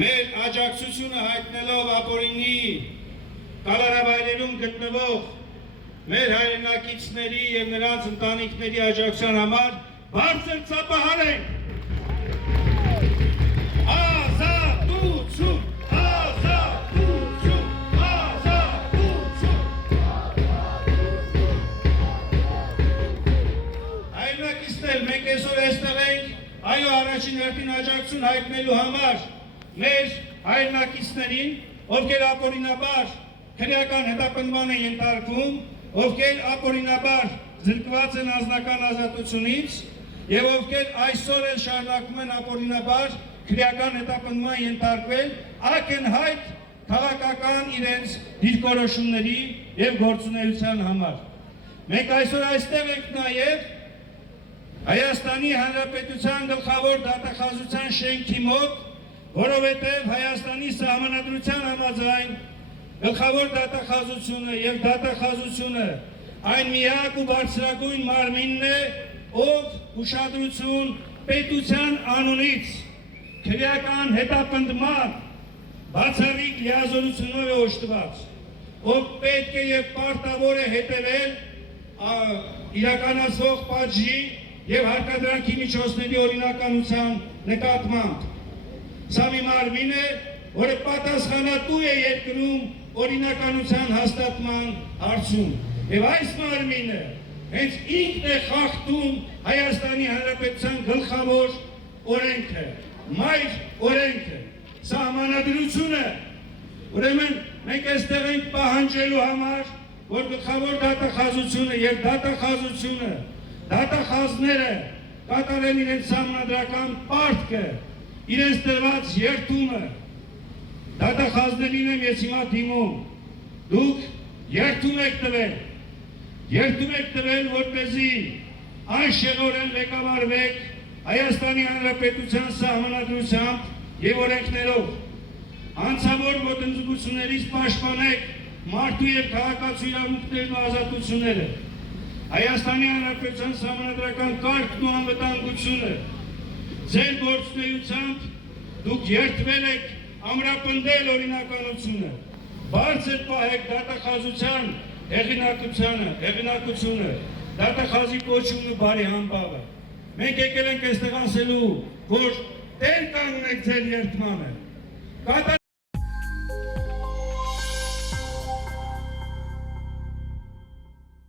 Մեր աջակցությունը հայտնելով ապօրինի կալանավայրերում գտնվող մեր հայրենակիցների և նրանց ընտանիքների աջակցության համար բարձր ծափահար ենք։ Ազատություն, ազատություն, ազատություն։ Հայրենակիցներ, մենք այսօր այստեղ ենք, այո, առաջին հերթին աջակցություն հայտնելու համար մեր հայրենակիցներին, ովքեր ապօրինաբար քրեական հետապնդման են ենթարկվում, ովքեր ապօրինաբար զրկված են անձնական ազատությունից և ովքեր այսօր էլ շարունակում են ապօրինաբար քրեական հետապնդման ենթարկվել ակնհայտ քաղաքական իրենց դիրքորոշումների և գործունեության համար։ Մենք այսօր այստեղ ենք նաև Հայաստանի Հանրապետության գլխավոր դատախազության շենքի մոտ, որովհետև Հայաստանի սահմանադրության համաձայն գլխավոր դատախազությունը և դատախազությունը այն միակ ու բարձրագույն մարմինն է, ով ուշադրություն պետության անունից քրեական հետապնդման բացառիկ լիազորությունով է օժտված, ով պետք է և պարտավոր է հետևել իրականացվող պատժի և հարկադրանքի միջոցների օրինականության նկատմամբ։ Սա մի մարմին է, որը պատասխանատու է երկրում օրինականության հաստատման հարցում։ Եվ այս մարմինը հենց ինքն է խախտում Հայաստանի Հանրապետության գլխավոր օրենքը, մայր օրենքը, սահմանադրությունը։ Ուրեմն մենք այստեղ ենք պահանջելու համար, որ գլխավոր դատախազությունը և դատախազությունը, դատախազները կատարեն իրենց սահմանադրական պարտքը, իրենց տրված երդումը, դատախազներին եմ ես հիմա դիմում, դուք երդում եք տվել, որպեսզի անշեղորեն ղեկավարվեք Հայաստանի Հանրապետության սահմանադրությամբ և օրենքներով, հանցավոր ոտնձգություններից պաշտպանեք մարդու և քաղաքացու իրավունքներն ու ազատությունները, Հայաստանի Հանրապետության սահմանադրական կարգն ու անվտանգությունը, ձեր գործունեությամբ դուք երդվել եք ամրապնդել օրինականությունը, բարձր պահեք դատախազության հեղինակությունը, դատախազի կոչումն ու բարի համբավը։ Մենք եկել ենք այստեղ ասելու, որ տեր կանգնեք ձեր երդմանը։